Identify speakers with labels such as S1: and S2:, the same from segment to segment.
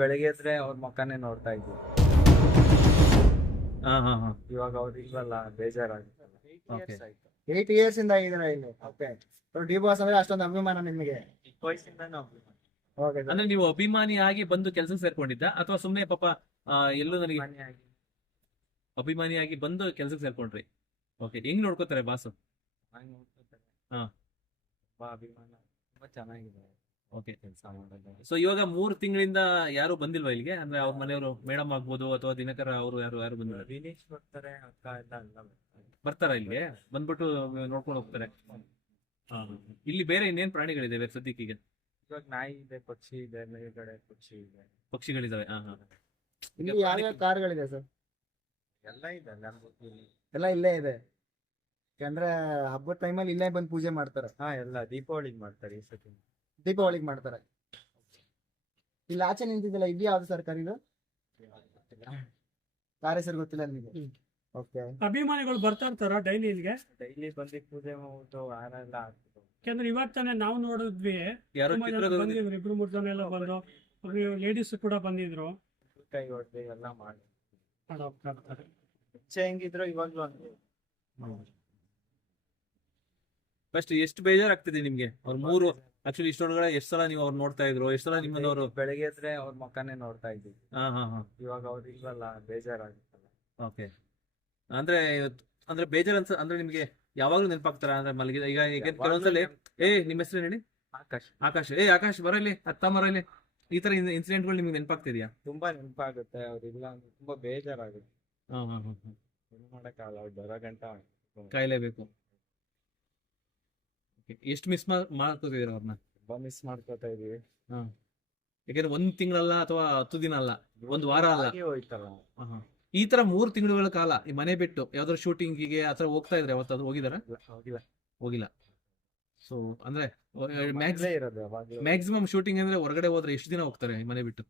S1: ಬೆಳಗ್ಗೆ ಎದ್ರೆ ಅವ್ರ ಮಕ್ಕನೇ ನೋಡ್ತಾ ಇದ್ವಿ. ಹಾ ಹಾ ಹಾ. ಇವಾಗ ಅವ್ರು ಇಲ್ವಲ್ಲ ಬೇಜಾರಾಗುತ್ತಲ್ಲ Okay. ಏಟ್ ಇಯರ್ಸ್ ಇಂದ ಇದ್ದೀರಾ ಇಲ್ಲಿ? ಓಕೆ ಡಿ ಬಾಸ್ ಅಂದ್ರೆ ಅಷ್ಟೊಂದು ಅಭಿಮಾನ ನಿಮಗೆ? ವಯಸ್ಸಿಂದ ಓಕೆ ಅಂದ್ರೆ ನೀವು ಅಭಿಮಾನಿ ಆಗಿ ಬಂದು ಕೆಲಸ ಸೇರ್ಕೊಂಡಿದ್ದ ಅಥವಾ ಸುಮ್ನೆ ಪಾಪ ಆ, ಎಲ್ಲೂ ನನಗೆ ಮನೆಯಾಗಿ ಅಭಿಮಾನಿಯಾಗಿ ಬಂದು ಕೆಲ್ಸಕ್ಕೆ ಸೇರ್ಕೊಂಡ್ರಿ? ಓಕೆ ಹೆಂಗ್ ನೋಡ್ಕೋತಾರೆ ಬಾಸು? ಹಾ.
S2: ತುಂಬಾ ಅಭಿಮಾನ ತುಂಬಾ ಚೆನ್ನಾಗಿದೆ.
S1: ಓಕೆ ಸೊ ಇವಾಗ ಮೂರು ತಿಂಗಳಿಂದ ಯಾರು ಬಂದಿಲ್ವಾ ಇಲ್ಲಿಗೆ? ಅಂದ್ರೆ ಅವ್ರ ಮನೆಯವರು ಮೇಡಮ್ ಆಗ್ಬೋದು ಅಥವಾ ದಿನಕರ ಅವರು ಯಾರು ಯಾರು ಬಂದಿಲ್ಲ
S2: ವಿನೀಶ್ ಬರ್ತಾರೆ ಅಕ್ಕ ಎಲ್ಲ
S1: ಎಲ್ಲ ಬರ್ತಾರೆ ಬರ್ತಾರ ಇಲ್ಲಿಗೆ? ಬಂದ್ಬಿಟ್ಟು ನೋಡ್ಕೊಂಡು ಹೋಗ್ತಾರೆ. ಇಲ್ಲಿ ಬೇರೆ ಇನ್ನೇನ್ ಪ್ರಾಣಿಗಳಿದೆ ಸದ್ಯಕ್ಕೆ ಈಗ?
S2: ಇವಾಗ ನಾಯಿ ಇದೆ ಪಕ್ಷಿ ಇದೆ ಮೇಲ್ಗಡೆ ಪಕ್ಷಿ ಇದೆ.
S1: ಪಕ್ಷಿಗಳಿದಾವೆ. ಹಾ ಹಾ. ಇಲ್ಲಿ ಯಾವ್ಯಾವ ಕಾರ್ಗಳಿದೆ ಸರ್? ಎಲ್ಲ ಇದೆ. ಎಲ್ಲ ಇಲ್ಲೇ ಇದೆ. ಯಾಕಂದ್ರೆ ಹಬ್ಬದ ಟೈಮಲ್ಲಿ ಇಲ್ಲೇ ಬಂದು ಪೂಜೆ ಮಾಡ್ತಾರೆ.
S2: ಹಾ ಎಲ್ಲ ದೀಪಾವಳಿಗೆ ಮಾಡ್ತಾರೆ ಈ ಸತಿ.
S1: ದೀಪಾವಳಿಗೆ ಮಾಡ್ತಾರೆ. ಇಲ್ಲಿ ಆಚೆ ನಿಂತಿದ್ದಿಲ್ಲ ಇದು ಯಾವ್ದು ಸರ್ ಕರ್ ಇದು? ಯಾರ ಹೆಸರು ಗೊತ್ತಿಲ್ಲ ನಿಮಗೆ. ಓಕೆ ಅಭಿಮಾನಿಗಳು ಬರ್ತಾ ಇರ್ತಾರ ಡೈಲಿ ಇಲ್ಲಿಗೆ
S2: ಡೈಲಿ ಬಂದು ಪೂಜೆ ಮಾಡ್ಬಿಟ್ಟು ಹಾರ ಎಲ್ಲ ಹಾಕ್ಬಿಟ್ಟು
S1: ಯಾಕಂದ್ರೆ ಇವಾಗ ತಾನೇ ನಾವು ನೋಡಿದ್ವಿ ಯಾರೋ ತುಂಬಾ ಜನ ಚಿತ್ರದುರ್ಗ ಬಂದಿದ್ರು ಇಬ್ರು ಮೂರ್ ಜನ ಎಲ್ಲ ಬಂದು ಲೇಡೀಸ್ ಕೂಡ ಬಂದಿದ್ರು.
S2: ಕೈ ಹೊಡೆದು ಎಲ್ಲ ಮಾಡಿ.
S1: ಮಾಡ್ ಹೋಗ್ತಾ ಇರ್ತಾರೆ.
S2: ಹೆಚ್ಚೆ ಹೆಂಗಿದ್ರು ಇವಾಗ್ಲೂ ಹಂಗೆ.
S1: ಫಸ್ಟ್ ಎಷ್ಟು ಬೇಜಾರಾಗ್ತಿದೆ ನಿಮ್ಗೆ? ಅವ್ರ ಮೂರು ಆಕ್ಚುಲಿ ಇಷ್ಟೊಳಗಡೆ ಎಷ್ಟು ಸಲ ನೀವು ಅವ್ರು ನೋಡ್ತಾ ಇದ್ರು? ಎಷ್ಟು ಸಲ ನಿಮ್ಮನ್ನವರು
S2: ಬೆಳಗ್ಗೆ ಎದ್ರೆ ಅವ್ರ ಮಕ್ಕನೇ ನೋಡ್ತಾ ಇದ್ವಿ ಹಾ ಹಾ ಹಾ. ಇವಾಗ ಅವ್ರು ಇಲ್ಲ ಬೇಜಾರಾಗುತ್ತಲ್ಲ
S1: ಓಕೆ. ಅಂದ್ರೆ ಅಂದ್ರೆ ಬೇಜಾರ್ ಅನ್ಸ ಅಂದ್ರೆ ನಿಮ್ಗೆ ಯಾವಾಗ್ಲೂ ನೆನಪಾಗ್ತಾರ? ಅಂದ್ರೆ ಮಲಗಿದ ಈಗ ಈಗ ಕೆಲವೊಂದ್ಸಲಿ ಏ ನಿಮ್ಮ ಹೆಸರು ಹೇಳಿ. ಆಕಾಶ್. ಆಕಾಶ್. ಏ ಆಕಾಶ್ ಬರಲಿ ಅತ್ತ ಮರಲಿ ಈ ತರ ಇನ್ಸಿಡೆಂಟ್ಗಳು ನಿಮ್ಗೆ ನೆನಪಾಗ್ತಿದ್ಯಾ?
S2: ತುಂಬಾ ನೆನಪಾಗುತ್ತೆ ಅವ್ರು ಇಲ್ಲ ಅಂದ್ರೆ ತುಂಬಾ ಬೇಜಾರಾಗುತ್ತೆ. ಹಾ ಹಾ ಹಾ ಏನು ಮಾಡಕ್ಕಾಗಲ್ಲ ಅವ್ರು ಬರೋ ಗಂಟ.
S1: ಕಾಯ್ಲೇಬೇಕು. ಎಷ್ಟು ಮಿಸ್ ಮಾಡ್ಕೋತಿದೀರ ಅವ್ರನ್ನ
S2: ತುಂಬಾ ಮಿಸ್ ಮಾಡ್ಕೋತಾ ಇದೀವಿ.
S1: ಯಾಕಂದ್ರೆ ಒಂದ್ ತಿಂಗಳಲ್ಲ ಅಥವಾ ಹತ್ತು ದಿನ ಅಲ್ಲ ಒಂದ್ ವಾರ ಅಲ್ಲ?
S2: ಆಗಿ ಹೋಯ್ತಲ್ಲ.
S1: ಆಹಾ. ಈ ತರ ಮೂರ್ ತಿಂಗಳುಗಳ ಕಾಲ ಈ ಮನೆ ಬಿಟ್ಟು ಯಾವ್ದಾದ್ರು ಶೂಟಿಂಗಿಗೆ ಆತರ ಹೋಗ್ತಾ ಇದ್ರೆ ಯಾವತ್ತಾದ್ರು ಹೋಗಿದಾರ?
S2: ಇಲ್ಲ, ಹೋಗಿಲ್ಲ.
S1: ಹೋಗಿಲ್ಲ. ಸೊ ಅಂದ್ರೆ ಮನೇಲೇ ಇರೋದು ಯಾವಾಗ್ಲೂ. ಮ್ಯಾಕ್ಸಿಮಮ್ ಶೂಟಿಂಗ್ ಅಂದ್ರೆ ಹೊರಗಡೆ ಹೋದ್ರೆ ಎಷ್ಟು ದಿನ ಹೋಗ್ತಾರೆ ಈ ಮನೆ ಬಿಟ್ಟು?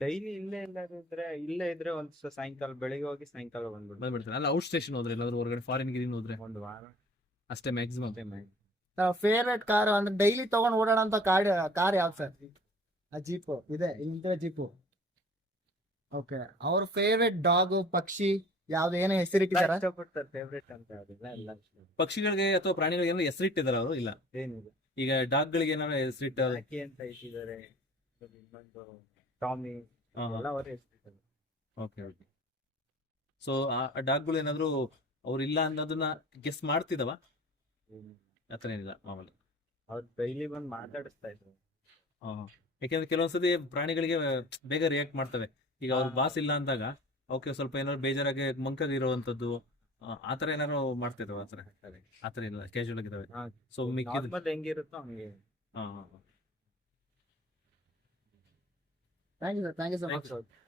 S2: ಡೈಲಿ ಇಲ್ಲೇ ಇಲ್ಲದಿದ್ರೆ ಇದ್ರೆ ಇಲ್ಲೇ ಇದ್ರೆ ಒಂದ್ ಸ- ಸಾಯಂಕಾಲ ಬೆಳಿಗ್ಗೆ ಹೋಗಿ ಸಾಯಂಕಾಲ ಬಂದ್ಬಿಡ್ತು
S1: ಬಂದ್ಬಿಡ್ತಾರೆ. ಅಲ್ಲ ಔಟ್ ಸ್ಟೇಷನ್ ಹೋದ್ರೆ ಎಲ್ಲಾದ್ರೂ ಹೊರಗಡೆ ಫಾರಿನ್ ಗಿರಿನ್ ಹೋದ್ರೆ? ಒಂದ್ ವಾರ. ಅಷ್ಟೇ ಮ್ಯಾಕ್ಸಿಮಮ್ ಅಷ್ಟೇ. ಫೇವ್ರೆಟ್ ಕಾರ್ ಅಂದ್ರೆ ಡೈಲಿ ತಗೊಂಡ್ ಓಡಾಡೋಂತ ಕಾರ್ ಕಾರ್ ಯಾವ್ದು ಸರ್ ಆ ಜೀಪು ಇದೆ ಇಂತ ಜೀಪು ಓಕೆ ಅವ್ರ ಫೇವ್ರೇಟ್ ಡಾಗ್ ಪಕ್ಷಿ ಯಾವ್ದು ಏನೇ ಹೆಸರಿಟ್ಟಿದ್ದಾರೆ
S2: ಇಷ್ಟಪಡ್ತಾರೆ ಫೇವ್ರೇಟ್ ಅಂತ ಯಾವ್ದಿಲ್ಲ ಎಲ್ಲ.
S1: ಪಕ್ಷಿಗಳಿಗೆ ಅಥವಾ ಪ್ರಾಣಿಗಳಿಗೆ ಏನೋ ಹೆಸರಿಟ್ಟಿದಾರ ಅವರು? ಇಲ್ಲ. ಏನಿದೆ ಈಗ ಡಾಗ್ ಗಳಿಗೆ ಏನಾದ್ರು ಹೆಸರಿಟ್ಟ
S2: ಅಕ್ಕಿ ಅಂತ ಇಟ್ಟಿದ್ದಾರೆ ಇನ್ನೊಂದು ಟಾಮಿ ಎಲ್ಲ ಅವರೇ ಹೆಸರಿದ್ದಾರೆ
S1: ಓಕೆ ಓಕೆ ಸೊ ಆ ಡಾಗ್ಗಳು ಏನಾದ್ರು ಅವ್ರು ಇಲ್ಲ ಅನ್ನೋದನ್ನ ಗೆಸ್ ಮಾಡ್ತಿದವ? ಆತರ ಏನಿಲ್ಲ ಮಾಮೂಲಿ.
S2: ಅವ್ರು ಡೈಲಿ ಬಂದು ಮಾತಾಡಿಸ್ತಾ ಇದ್ರು.
S1: ಯಾಕೆಂದ್ರೆ ಕೆಲವೊಂದ್ಸತಿ ಪ್ರಾಣಿಗಳಿಗೆ ಬೇಗ ರಿಯಾಕ್ಟ್ ಮಾಡ್ತವೆ. ಈಗ ಅವ್ರ ಬಾಸ್ ಇಲ್ಲ ಅಂದಾಗ ಅವಕ್ಕೆ ಸ್ವಲ್ಪ ಏನಾದ್ರು ಬೇಜಾರಾಗಿ ಮಂಕಾಗಿರುವಂತದ್ದು ಆತರ ಏನಾದ್ರು ಮಾಡ್ತಿದ್ರು ಆತರ ಆತರ ಇಲ್ಲ ಕ್ಯಾಶುವಲ್ ಆಗಿದಾವೆ ಹಾ. ಸೊ ಮಿಕ್ಕಿದ
S2: ನಾರ್ಮಲ್ ಹೆಂಗಿರುತ್ತೋ ಹಂಗೆ.
S1: ಹಾ ಹಾ thank you sir thank you sir much Thanks.